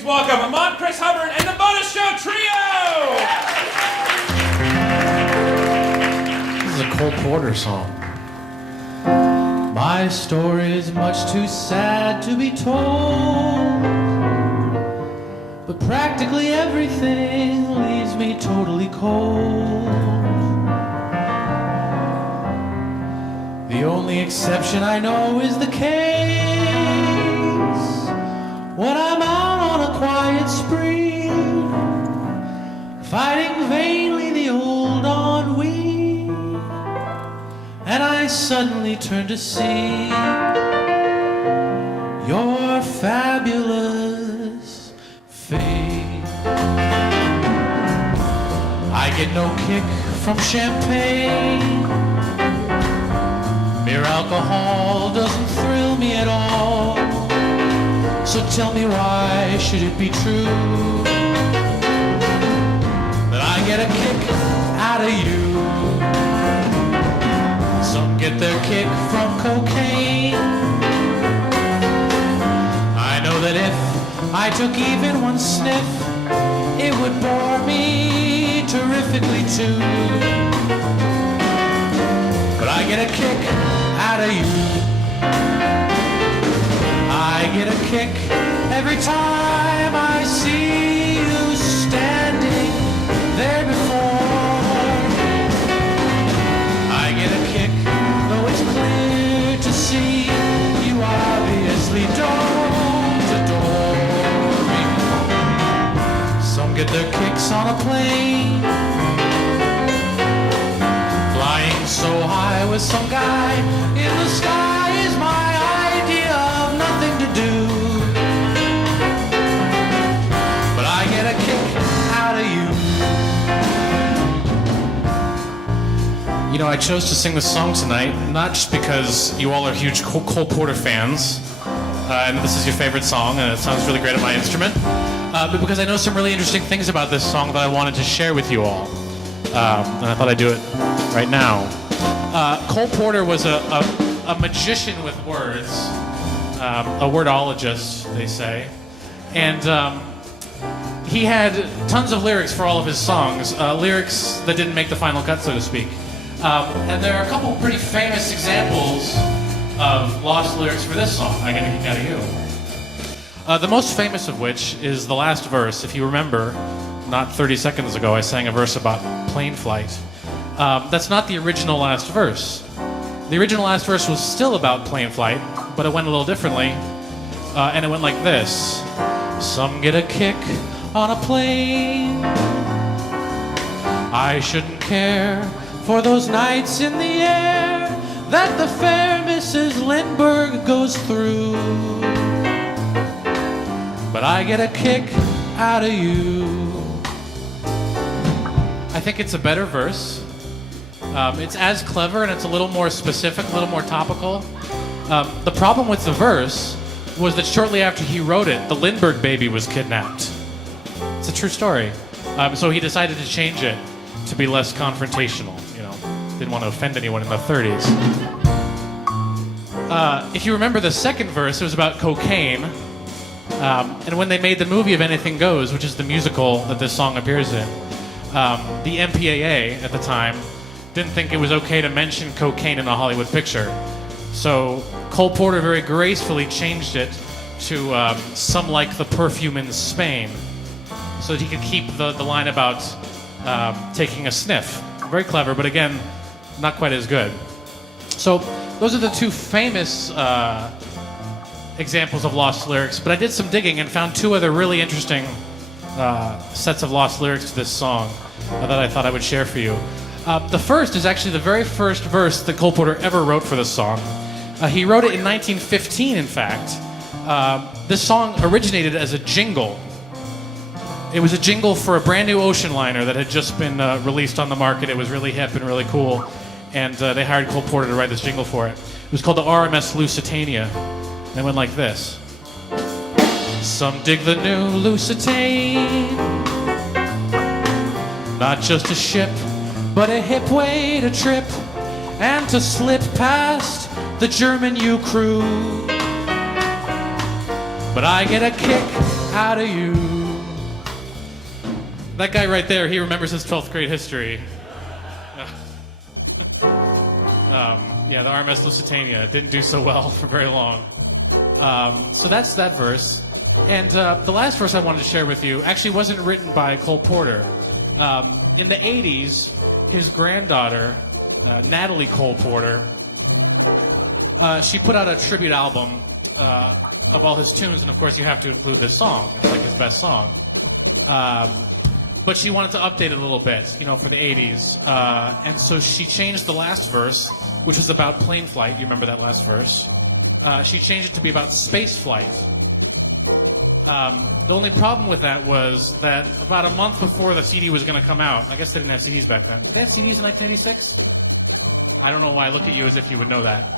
Please welcome Mont, Hubbard, and the Bonus Show Trio! This is a Cole Porter song. My story is much too sad to be told, but practically everything leaves me totally cold. The only exception I know is the case when I'm out on a quiet spree, fighting vainly the old ennui, and I suddenly turn to see your fabulous face. I get no kick from champagne. Mere alcohol doesn't thrill me at all. So tell me, why should it be true that I get a kick out of you? Some get their kick from cocaine. I know that if I took even one sniff, it would bore me terrifically too. But I get a kick out of you. I get a kick every time I see you standing there before me. I get a kick, though it's clear to see you obviously don't adore me. Some get their kicks on a plane, flying so high with some guy in the sky is my idea of nothing to do. But I get a kick out of you. You know, I chose to sing this song tonight, not just because you all are huge Cole Porter fans, and this is your favorite song, and it sounds really great on my instrument, but because I know some really interesting things about this song that I wanted to share with you all. And I thought I'd do it right now. Cole Porter was a magician with words, a wordologist, they say, and he had tons of lyrics for all of his songs, lyrics that didn't make the final cut, so to speak. And there are a couple pretty famous examples of lost lyrics for this song, I Get a Kick Out of You. The most famous of which is the last verse. If you remember, not 30 seconds ago, I sang a verse about plane flight. That's not the original last verse. The original last verse was still about plane flight, but it went a little differently, and it went like this. Some get a kick on a plane. I shouldn't care for those nights in the air that the fair Mrs. Lindbergh goes through. But I get a kick out of you. I think it's a better verse. It's as clever and it's a little more specific, a little more topical. The problem with the verse was that shortly after he wrote it, the Lindbergh baby was kidnapped. It's a true story. So he decided to change it to be less confrontational. You know, didn't want to offend anyone in the 30s. If you remember the second verse, it was about cocaine. And when they made the movie of Anything Goes, which is the musical that this song appears in, the MPAA at the time didn't think it was okay to mention cocaine in a Hollywood picture. So Cole Porter very gracefully changed it to some like the perfume in Spain, so that he could keep the line about taking a sniff. Very clever, but again, not quite as good. So those are the two famous examples of lost lyrics, but I did some digging and found two other really interesting sets of lost lyrics to this song that I thought I would share for you. The first is actually the very first verse that Cole Porter ever wrote for this song. He wrote it in 1915, in fact. This song originated as a jingle. It was a jingle for a brand new ocean liner that had just been released on the market. It was really hip and really cool, and they hired Cole Porter to write this jingle for it. It was called the RMS Lusitania, and it went like this. Some dig the new Lusitane, not just a ship, but a hip way to trip and to slip past the German U crew. But I get a kick out of you. That guy right there, he remembers his 12th grade history. Yeah, the RMS Lusitania didn't do so well for very long. So that's that verse. And the last verse I wanted to share with you actually wasn't written by Cole Porter. In the 80s, his granddaughter, Natalie Cole Porter, she put out a tribute album of all his tunes, and of course you have to include this song, like his best song. But she wanted to update it a little bit, you know, for the 80s. And so she changed the last verse, which was about plane flight. You remember that last verse? She changed it to be about space flight. The only problem with that was that about a month before the CD was going to come out, I guess they didn't have CDs back then. Did they have CDs in 1986? I don't know why I looked at you as if you would know that.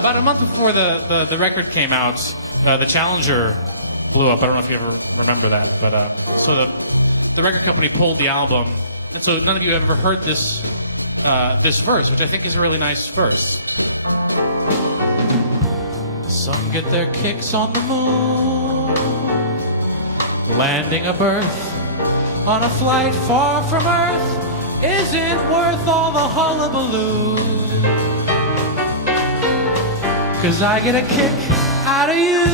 About a month before the record came out, the Challenger blew up. I don't know if you ever remember that, but so the record company pulled the album, and so none of you have ever heard this verse, which I think is a really nice verse. Some get their kicks on the moon, landing a berth on a flight far from Earth isn't worth all the hullabaloo. 'Cause I get a kick out of you.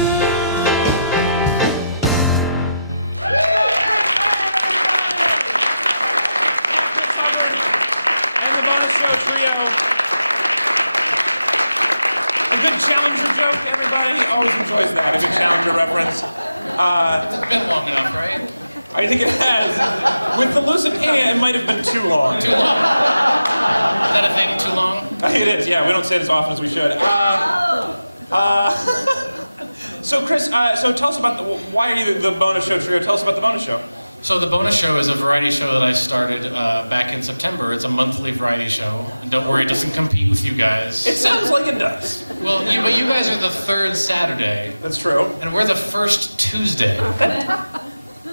Always enjoys that. A good Challenger reference. It's been long enough, right? I think it has. With the Lusitania, it might have been too long. Too long. Is that a thing? Too long? It is. Yeah, we don't say it as often as we should. So Chris, so tell us about why are you the Bonus Show Trio? Tell us about the Bonus Show. So the Bonus Show is a variety show that I started back in September. It's a monthly variety show. And don't worry, it doesn't compete with you guys. It sounds like it does. Well, but you guys are the third Saturday. That's true. And we're the first Tuesday.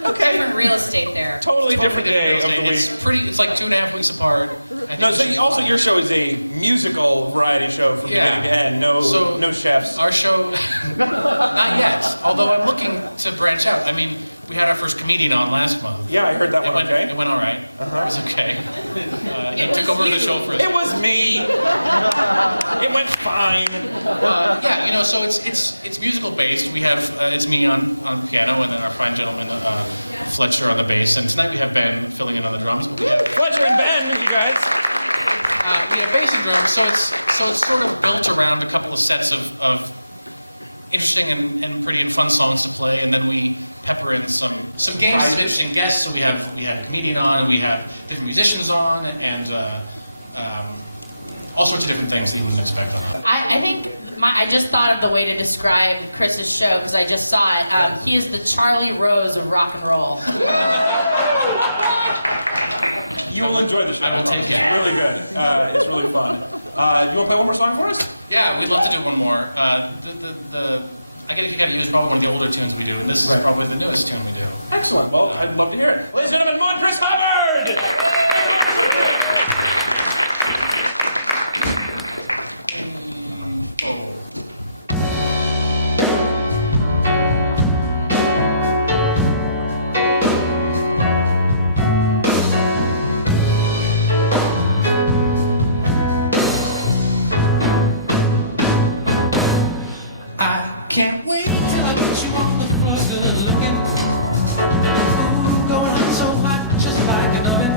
Okay. Different real estate there. Totally different day of the week. It's like 2.5 weeks apart. No, so also your show is a musical variety show from beginning to end. No chefs. Our show, not yet. Although I'm looking to branch out. I mean, we had our first comedian on last month. Yeah, I heard that one. Okay. It went all right. It was okay. He took over the show for us. It was me. It went fine. Yeah, you know, so it's musical based. We have it's me on piano, and then our fine gentleman Fletcher on the bass, and tonight we have Ben filling in on the drums. But we have Fletcher and Ben, you guys. We have bass and drums, so it's sort of built around a couple of sets of interesting and pretty and fun songs to play, and then we pepper in some games, some interesting guests. So we have a comedian on, and we have different musicians on, and all sorts of different things that you wouldn't expect on that. I think I just thought of the way to describe Chris's show because I just saw it. He is the Charlie Rose of rock and roll. You will enjoy the show. I will take it. It's really good. It's really fun. You want to play one more song for us? Yeah, we'd love to do one more. I get a kick out of you is probably one of the older tunes we do, and this is probably the newest tune we do. Excellent. Well, I'd love to hear it. Ladies and gentlemen, Mont Hubbard! Can't wait till I get you on the floor, good looking. Ooh, going on so hot, just like an oven.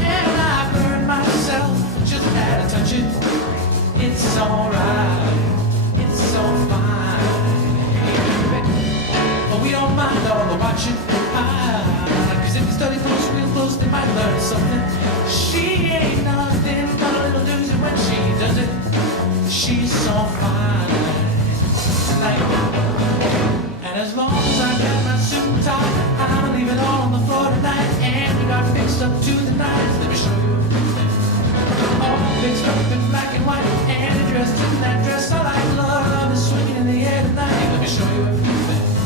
And I burned myself, just had to touch it. It's alright, it's so fine. Oh, we don't mind all the watching. Cause if we study close, real close, they might learn something. She ain't nothing but a little doozy when she does it. She's so fine. And as long as I got my suit and tie, I'll leave it all on the floor tonight. And we got fixed up to the nines. Let me show you a few things. All fixed up in black and white, and dressed in that dress I like. Love is swinging in the air tonight. Let me show you a few things.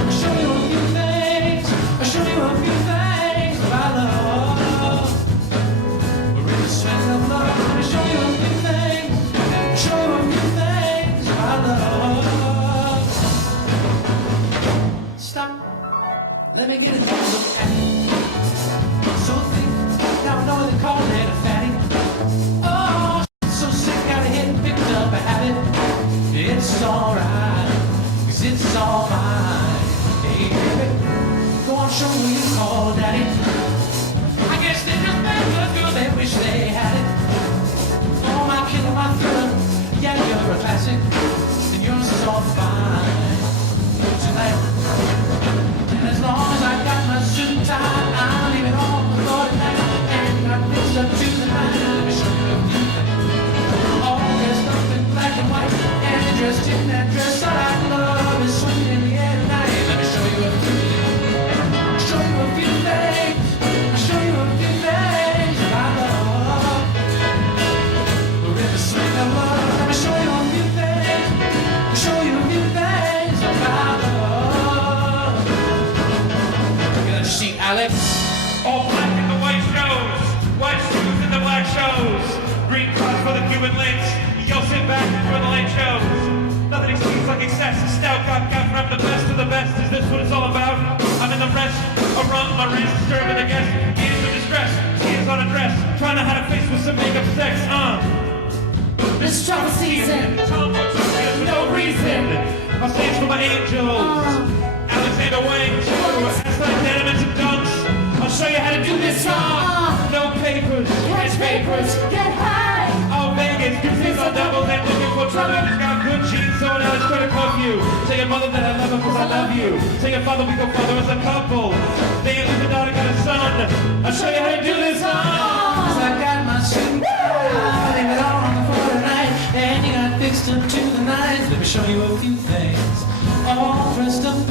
I'll show you a few things. I'll show you a few things about love. We're in the swing of love. Let me show you a few things. Show you Let me get a look at it. So thick, now I know they call it a fatty. Oh, so sick, gotta hit, picked up a habit. It's alright, 'cause it's all mine. Hey, baby, go on, show me what you call daddy. I guess they're just bad good girls, they wish they had it. Oh, my killer, my thriller, yeah, you're a classic. And yours is all fine tonight. And as long as I got my suit tied, I'll leave it all for tonight. And I'm mixed up to the night. Let me show you a few things. All dressed up in black and white, and you're dressed in that dress I like. Love is swinging in the air tonight. Let me show you a few things. Show you a few things. I'll show you a few things I love. We're in the swing of love. Let me show you a few things. I'll show you a few things about love. Gonna see Alex. All black in the white shows, white shoes in the black shows, green cross for the Cuban links. You'll sit back for the late shows. Nothing exceeds like excess. Stout got from the best of the best. Is this what it's all about? I'm in the rest, a run, my wrist, disturbing the guest. Years of distress, tears on a dress, trying to hide a face with some makeup sex. This trouble season, There's no reason. I'll stage for my angels. Alexander Wings, animals and dunks. I'll show you how to do this song. No papers, catch papers, get high. oh Vegas, good things on double. They're looking for trouble. Just got good genes, so now it's trying to cuff you. Tell your mother that I love her cause I love you. Tell your father we go father as a couple. They ain't leave a daughter, got a son. I'll show you how to do this song. Cause I got my suit. I leave it all for tonight. And you got fixed up to the night. Let me show you a few things. All dressed up